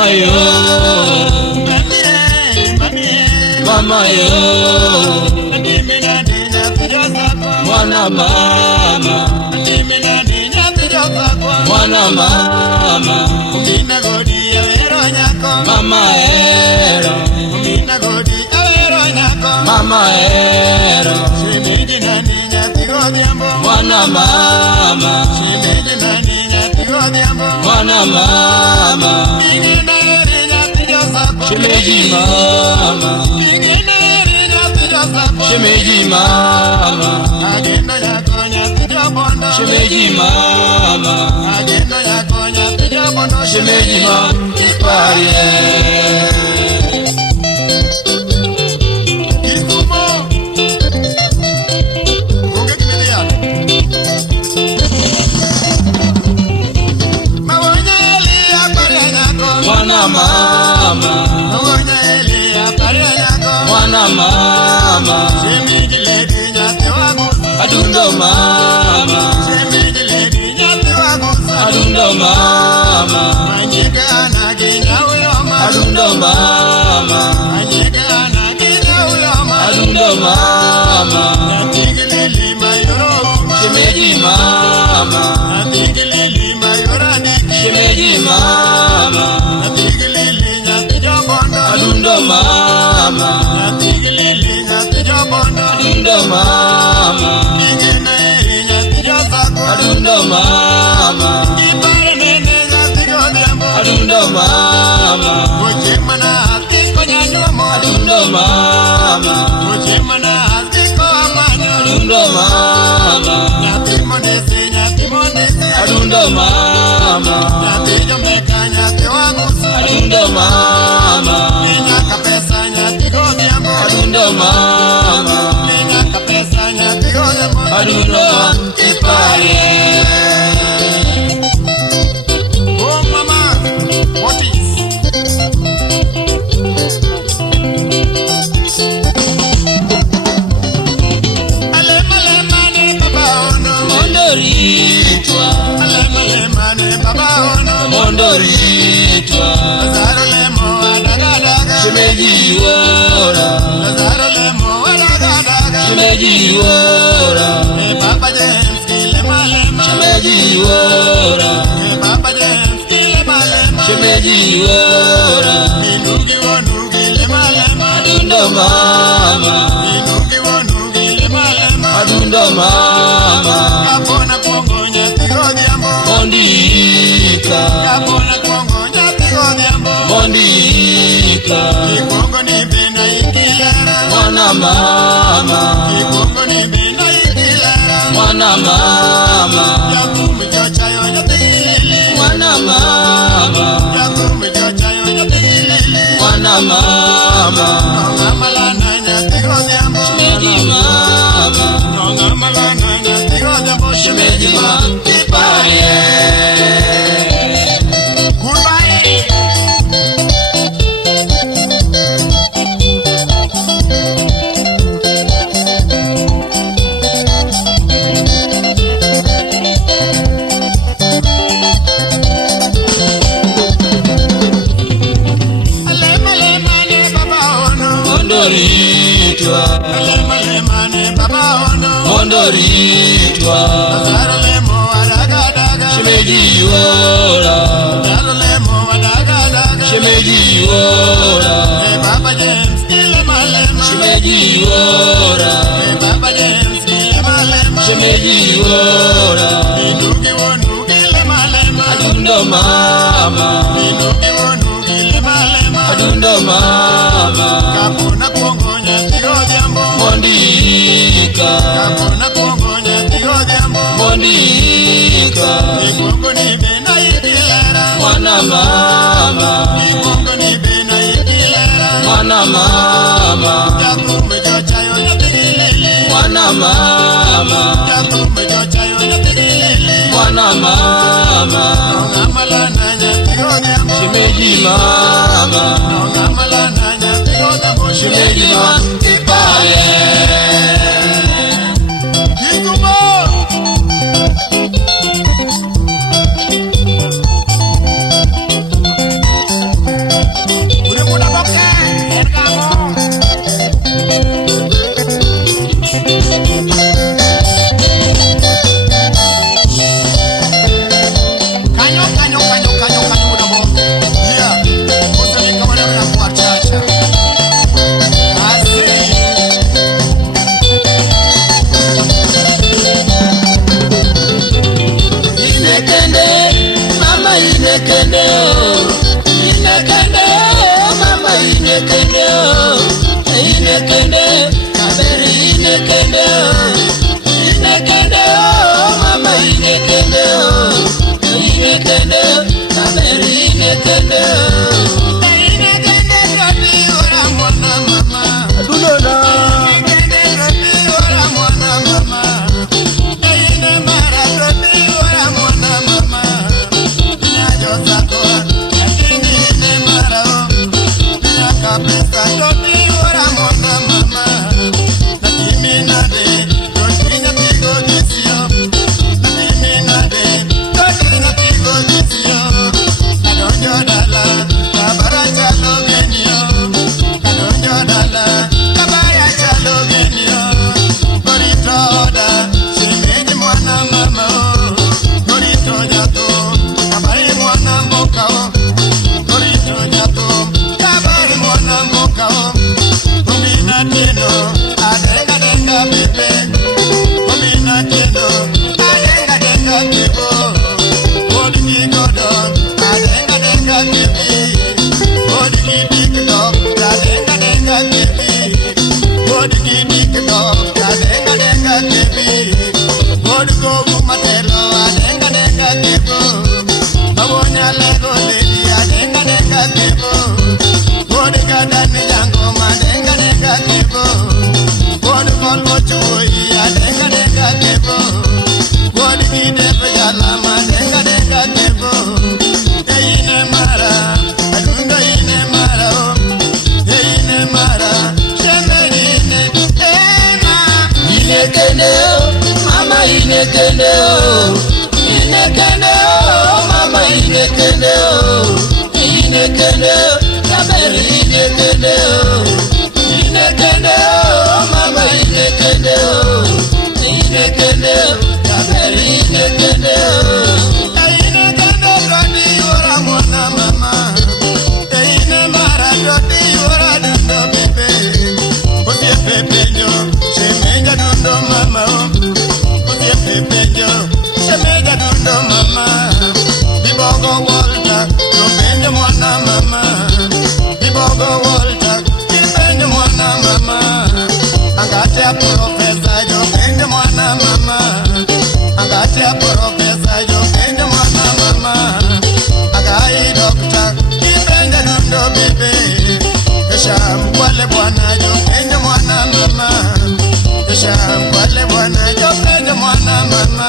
mama yo, mama yo, mwana mama, mwana mama, mama ero, mama ero, mwana mama, mwana mama, shemeji mama, shemeji mama, shemeji mama, shemeji mama, mwana mama, mwana mama, adundo mama, adundo mama, adundo mama, adundo mama, shemeji mama, shemeji mama, adundo mama, adundo mama, adundo mama, adundo mama, adundo mama, adundo mama, adundo mama, adundo mama, adundo mama, adundo kipaye. Oh mama, what is? Mondoritwa, Mondoritwa, shemeji wora, shemeji wora, shemeji wora, shemeji wora, adundo mama, adundo mama, mondika, mondika, mwana mama, mwana mama, mwana mama, mwana mama, shemeji mama, shemeji mama, kipaye. Mondoritwa, Mondoritwa, shemeji wora, shemeji wora, shemeji wora, shemeji wora, adundo mama, adundo mama, mondika, mondika, mwana mama, mwana mama, mwana mama, mwana mama, shemeji mama, shemeji mama, kipaye. Wodi go matelo adenga denga kebo. Bawonya lego lady adenga denga kebo. Wodi gada ni jango madenga denga kebo. Wodi kol mochoi adenga denga kebo. Wodi gide pejala madenga denga kebo. Ine mara adunga ine mara ine mara shemerine ema ine kende mama ine kende mama ine kende kaberi ine kende mama ine kende kaberi ine kende rodi ora mwana mama ine mara rodi ora dundo bebe osie pepejo shemeja dundo mama osie pepejo shemeja dundo mama bibogo wolta yobenjo mwana mama bibogo wolta yobenjo mwana mama angate profesa yobenjo mwana mama angate profesa yobenjo mwana mama agai doctor yobenjo dundo bebe kesham wale bwana yobenjo mwana mama kesham wale bwana yobenjo mwana mama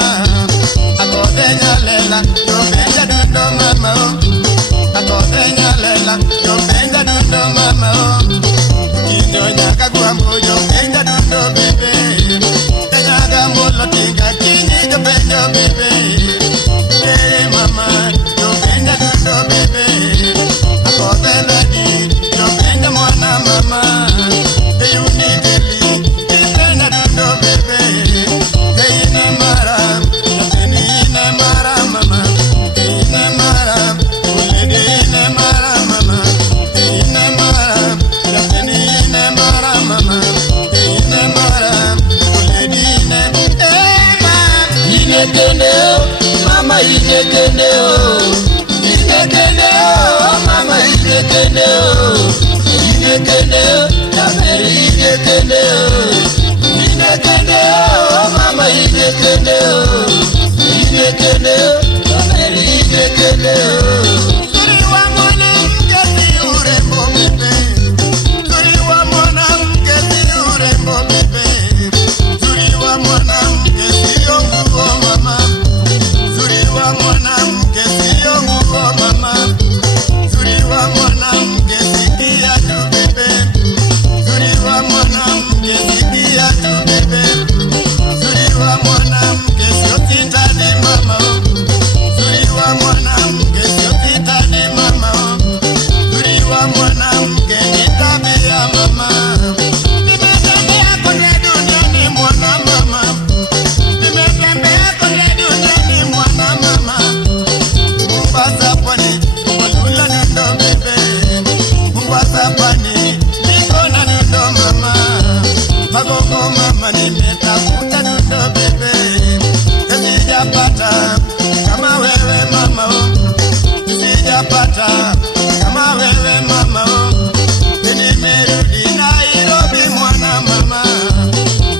akodenya lela yobenjo dundo mama akodenya lela yobenjo dundo mama kinyo nyaka kwambo yobenjo dundo bebe nyaka mbolo tinga kinyi yobenjo bebe mama yobenjo dundo bebe akodenya di yobenjo mwana mama uniteli yobenjo dundo bebe ine mara mama ine mara ulede ine mara mama ine mara ine mara mama ine mara ulede ine kende mama ine kende mama ine kende kaberi ine kende mama ine kende kaberi ine kende Zuri wa mwanamke si urembo bebe. Zuri wa mwanamke si urembo bebe. Zuri wa mwanamke sio nguo mama. Zuri wa mwanamke sio nguo mama. Zuri wa mwanamke si kiatu bebe. Zuri wa mwanamke si kiatu bebe. Zuri wa mwanamke sio titani mama. Zuri wa mwanamke sio titani mama. Zuri wa mwanamke ni tabia mama. Nimetembea kwenye duniani mwana mama. Nimetembea kwenye duniani mwana mama. Mombasa pwani, Kolula dundo bebe. Mombasa pwani, niko na dundo mama. Magogo mama nimetafuta dundo bebe. Sijapata kama wewe mama, sijapata kama wewe mama. Nimerudi Nairobi mwana mama,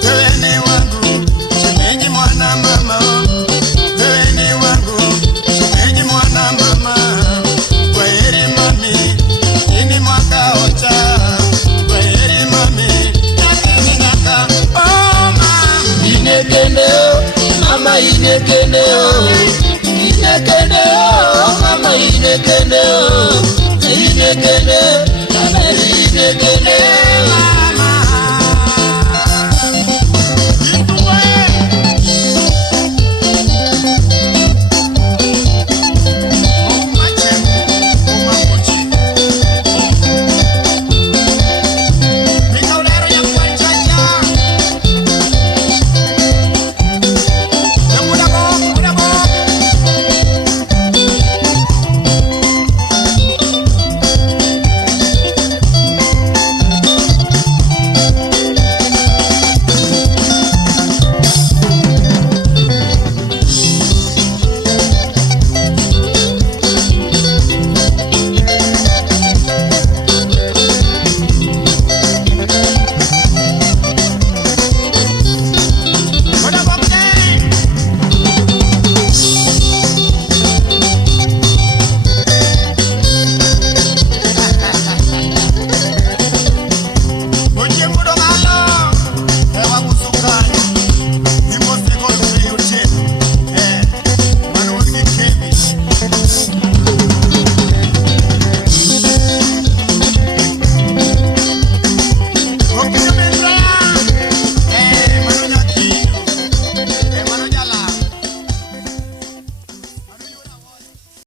wewe ni wangu shemeji mwana mama, wewe ni wangu shemeji mwana mama. Kwaheri mami, ini mwaka ocha. Kwaheri mami, nakini naka oma. ine kende mama ine kende mama ine kende kaberi ine kende